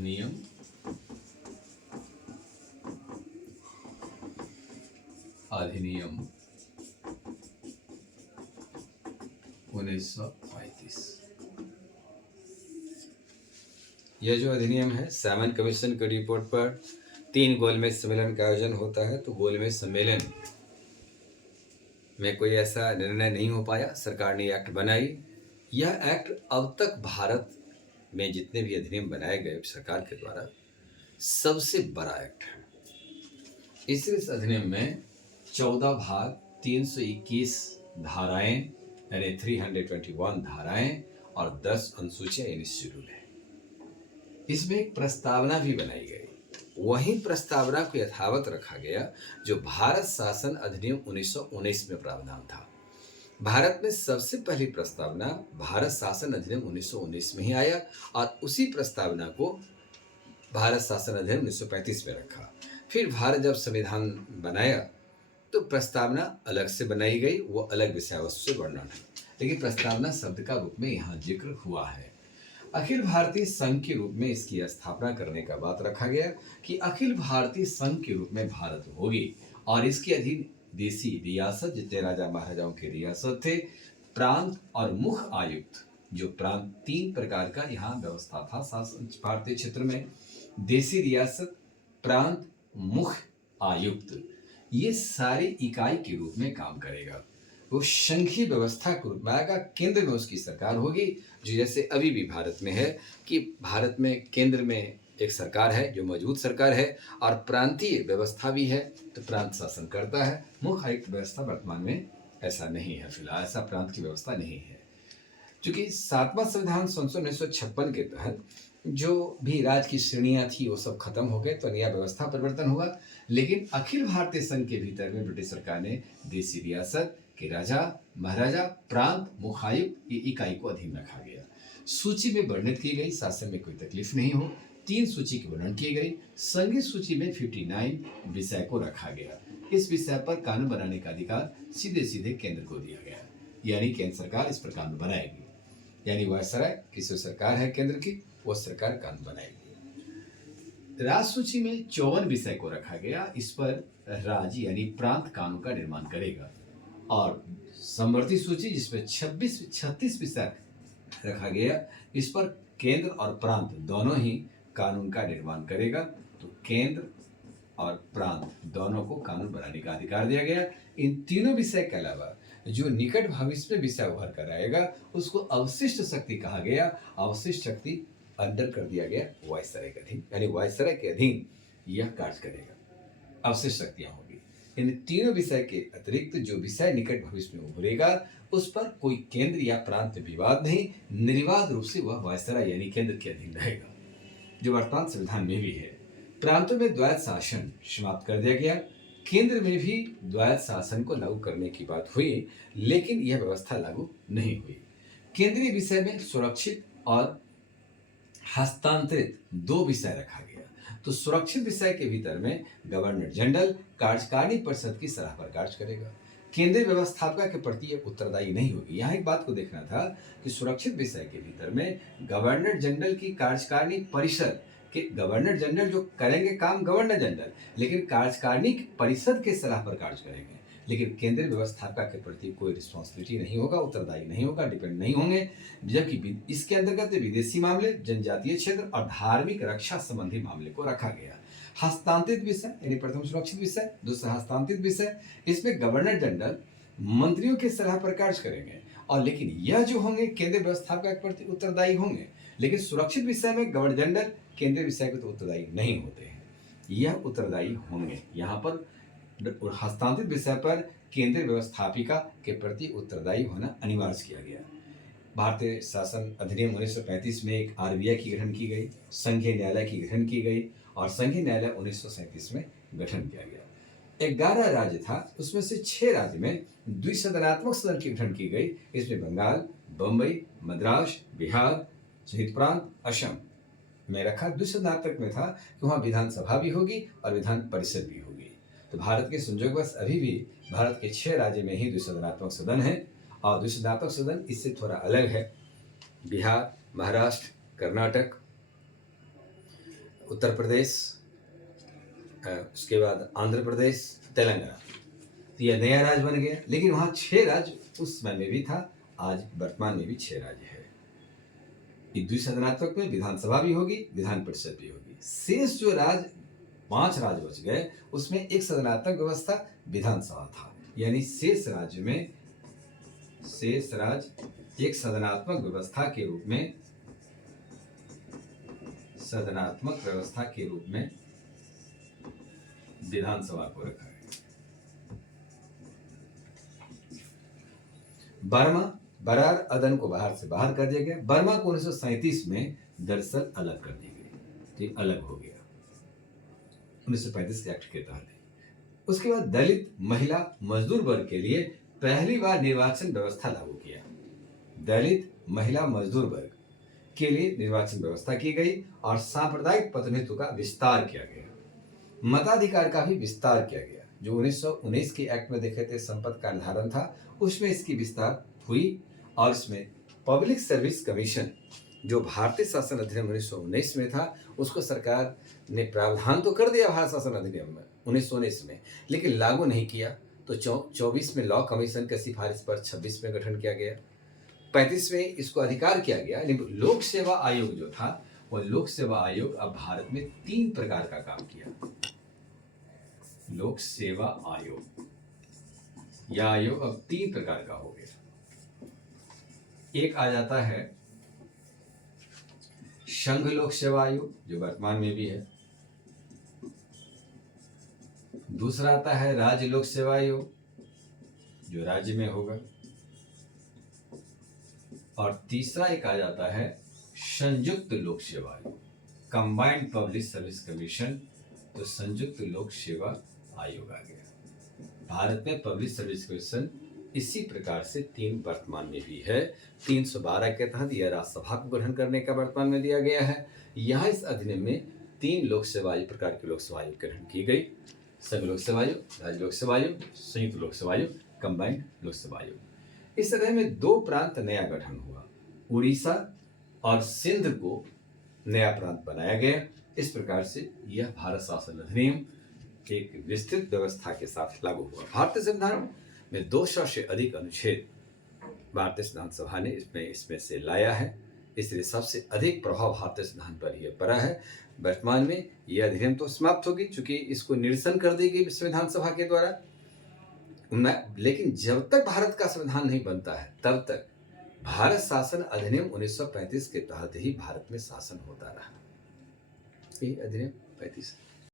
अधिनियम 1935। यह जो अधिनियम है, साइमन कमीशन की रिपोर्ट पर 3 गोलमेज सम्मेलन का आयोजन होता है। तो गोलमेज सम्मेलन में कोई ऐसा निर्णय नहीं हो पाया, सरकार ने एक्ट बनाई। यह एक्ट अब तक भारत में जितने भी अधिनियम बनाए गए सरकार के द्वारा सबसे बड़ा एक्ट है। इस अधिनियम में 14 भाग, 321 धाराएं यानी 321 धाराएं और 10 अनुसूचियां यानी शेड्यूल है। इसमें एक प्रस्तावना भी बनाई गई। वही प्रस्तावना को यथावत रखा गया जो भारत शासन अधिनियम 1919 में प्रावधान था। भारत में सबसे पहली प्रस्तावना भारत शासन अधिनियम 1919 में ही आया और उसी प्रस्तावना को भारत शासन अधिनियम 1935 में रखा। फिर भारत जब संविधान बनाया तो प्रस्तावना अलग से बनाई गई, वो अलग विषय वस्तु से वर्णन है, लेकिन प्रस्तावना शब्द का रूप में यहाँ जिक्र हुआ है। अखिल भारतीय संघ के रूप में इसकी स्थापना करने का बात रखा गया कि अखिल भारतीय संघ के रूप में भारत होगी और इसके अधीन देशी रियासत, जितने राजा महाराजाओं के रियासत थे, प्रांत और मुख्य आयुक्त। जो प्रांत 3 प्रकार का यहाँ व्यवस्था था शासन भारतीय क्षेत्र में, देशी रियासत, प्रांत, मुख्य आयुक्त, ये सारी इकाई के रूप में काम करेगा। वो संघीय व्यवस्था के रूप में आएगा। केंद्र में उसकी सरकार होगी, जो जैसे अभी भी भारत में है कि भारत में केंद्र में एक सरकार है जो मजबूत सरकार है और प्रांतीय व्यवस्था भी है, तो प्रांत शासन करता है। मुख्य आयुक्त व्यवस्था वर्तमान में ऐसा नहीं है, फिलहाल ऐसा प्रांत की व्यवस्था नहीं है। चूंकि 7वां संविधान संशोधन 1956 के तहत जो भी राज्य की श्रेणियां थी वो सब खत्म हो गए, तो नया व्यवस्था परिवर्तन हुआ। लेकिन अखिल भारतीय संघ के भीतर में ब्रिटिश सरकार ने देशी रियासत के राजा महाराजा, प्रांत, मुख्यायुक्त, ये इकाई को अधीन रखा गया। सूची में वर्णित की गई, शासन में कोई तकलीफ नहीं हो। 3 सूची की वर्णन की गई। संघीय सूची में 59 विषय को रखा गया। इस विषय पर कानून बनाने का अधिकार सीधे सीधे केंद्र को दिया गया, यानी केंद्र सरकार इस पर कानून बनाएगी। यानी वायसराय किसी सरकार है केंद्र की, वो सरकार कानून बनाएगी। राज्य सूची में 54 विषय को रखा गया। इस पर राज्य यानी प्रांत कानून का निर्माण करेगा। और समवर्ती सूची जिसमें 36 विषय रखा गया, इस पर केंद्र और प्रांत दोनों ही कानून का निर्माण करेगा। तो केंद्र और प्रांत दोनों को कानून बनाने का अधिकार दिया गया। इन तीनों विषय के अलावा जो निकट भविष्य में विषय उभर कर आएगा उसको अवशिष्ट शक्ति कहा गया। अवशिष्ट शक्ति अंडर कर दिया गया वायसराय के अधीन, यानी वायसराय के अधीन यह कार्य करेगा। अवशिष्ट शक्तियां होगी। इन तीनों विषय के अतिरिक्त जो विषय निकट भविष्य में उभरेगा उस पर कोई केंद्र या प्रांत विवाद नहीं, निर्विवाद रूप से वह वायसराय यानी केंद्र के अधीन रहेगा, जो वर्तमान संविधान में भी है। प्रांतों में द्वैत शासन समाप्त कर दिया गया। केंद्र में भी द्वैत शासन को लागू करने की बात हुई, लेकिन यह व्यवस्था लागू नहीं हुई। केंद्रीय विषय में सुरक्षित और हस्तांतरित 2 विषय रखा गया। तो सुरक्षित विषय के भीतर में गवर्नर जनरल कार्यकारिणी परिषद की सलाह पर कार्य करेगा। केंद्रीय व्यवस्थापिका के प्रति यह उत्तरदायी नहीं होगी। यहाँ एक बात को देखना था कि सुरक्षित विषय के भीतर में गवर्नर जनरल की कार्यकारिणी परिषद के गवर्नर जनरल जो करेंगे काम गवर्नर जनरल, लेकिन कार्यकारिणी परिषद के सलाह पर कार्य करेंगे। लेकिन केंद्रीय व्यवस्थापिका के प्रति कोई रिस्पॉन्सिबिलिटी नहीं होगा, उत्तरदायी नहीं होगा, डिपेंड नहीं होंगे। जबकि इसके अंतर्गत विदेशी मामले, जनजातीय क्षेत्र और धार्मिक रक्षा संबंधी मामले को रखा गया। हस्तांतरित विषय यानी प्रथम सुरक्षित विषय, दूसरा हस्तांतरित विषय, इसमें गवर्नर जनरल मंत्रियों के सलाह पर कार्य करेंगे और लेकिन यह जो होंगे केंद्रीय व्यवस्थापिका के प्रति उत्तरदायी होंगे। लेकिन सुरक्षित विषय में गवर्नर जनरल केंद्रीय विषय के तो उत्तरदायी नहीं होते हैं, यह उत्तरदायी होंगे। यहाँ पर हस्तांतरित विषय पर केंद्रीय व्यवस्थापिका के प्रति उत्तरदायी होना अनिवार्य किया गया। भारतीय शासन अधिनियम 1935 में एक आरबीआई की गठन की गई, संघीय न्यायालय की गठन की गई और संघीय न्यायालय 1937 में गठन किया गया। 11 राज्य था, उसमें से 6 राज्य में द्विसदनात्मक सदन की गठन की गई। इसमें बंगाल, बम्बई, मद्रास, बिहार, संयुक्त प्रांत, असम में रखा। द्विसदनात्मक में था कि वहाँ विधानसभा भी होगी और विधान परिषद भी होगी। तो भारत के संयोगवश अभी भी भारत के 6 राज्य में ही द्विसदनात्मक सदन है और द्विसदनात्मक सदन इससे थोड़ा अलग है। बिहार, महाराष्ट्र, कर्नाटक, उत्तर प्रदेश, उसके बाद आंध्र प्रदेश, तेलंगाना। तो यह नया राज्य बन गया, लेकिन वहाँ 6 राज्य उस समय में भी था, आज वर्तमान में भी 6 राज्य है। द्विसदनात्मक में विधानसभा भी होगी, विधान परिषद भी होगी। शेष जो राज्य 5 राज्य बच गए, उसमें एक सदनात्मक व्यवस्था, विधानसभा था। यानी शेष राज्य एक सदनात्मक व्यवस्था के रूप में विधानसभा को रखा है। बरार अदन को बाहर कर दिया गया। बर्मा को 1937 में दरअसल अलग कर दी गई, तो अलग हो गया 1935 के एक्ट के तहत। उसके बाद दलित, महिला, मजदूर वर्ग के लिए पहली बार निर्वाचन व्यवस्था लागू किया। दलित, महिला, मजदूर वर्ग के लिए निर्वाचन व्यवस्था की गई और सांप्रदायिक प्रतिनिधित्व का विस्तार किया गया। मताधिकार का भी विस्तार किया गया। जो 1919 के एक्ट में देखे थे संपत्ति का निर्धारण था, उसमें इसकी विस्तार हुई और इसमें पब्लिक सर्विस कमीशन जो भारतीय शासन अधिनियम 1919 में था, उसको सरकार ने प्रावधान तो कर दिया भारत शासन अधिनियम में 1919 में, लेकिन लागू नहीं किया। तो 24 में लॉ कमीशन की सिफारिश पर 26 में गठन किया गया। 35 में इसको अधिकार किया गया। लोक सेवा आयोग जो था, वह लोक सेवा आयोग अब भारत में 3 प्रकार का काम किया। लोक सेवा आयोग, यह आयोग अब 3 प्रकार का हो गया। एक आ जाता है संघ लोक सेवा आयोग, जो वर्तमान में भी है। दूसरा आता है राज्य लोक सेवा आयोग, जो राज्य में होगा। और तीसरा एक आ जाता है संयुक्त लोक सेवा आयोग, कंबाइंड पब्लिक सर्विस कमीशन। तो संयुक्त लोक सेवा आयोग आ गया। भारत में पब्लिक सर्विस कमीशन इसी प्रकार से 3 वर्तमान में भी है। 312 के तहत यह राज्यसभा को गठन करने का वर्तमान में दिया गया है। यहाँ इस अधिनियम में 3 लोक सेवा आयोग प्रकार के लोक सेवा आयोग गठन की गई। संघ लोक सेवा आयोग, राज्य लोक सेवा आयोग, संयुक्त लोक सेवा आयोग, कंबाइंड लोक सेवा आयोग। इस तरह में 2 प्रांत नया गठन हुआ। उड़ीसा और सिंध को नया प्रांत बनाया गया। इस प्रकार से यह भारत शासन अधिनियम एक विस्तृत व्यवस्था के साथ लागू हुआ। भारतीय संविधान में 200 से अधिक अनुच्छेद भारतीय संविधान सभा ने इसमें से लाया है, इसलिए सबसे अधिक प्रभाव भारतीय संविधान पर यह पड़ा है। वर्तमान में यह अधिनियम तो समाप्त होगी, चूंकि इसको निरसन कर दी गई संविधान सभा के द्वारा। लेकिन जब तक भारत का संविधान नहीं बनता है, तब तक भारत शासन अधिनियम 1935 के तहत ही भारत में शासन होता रहा। ये अधिनियम 35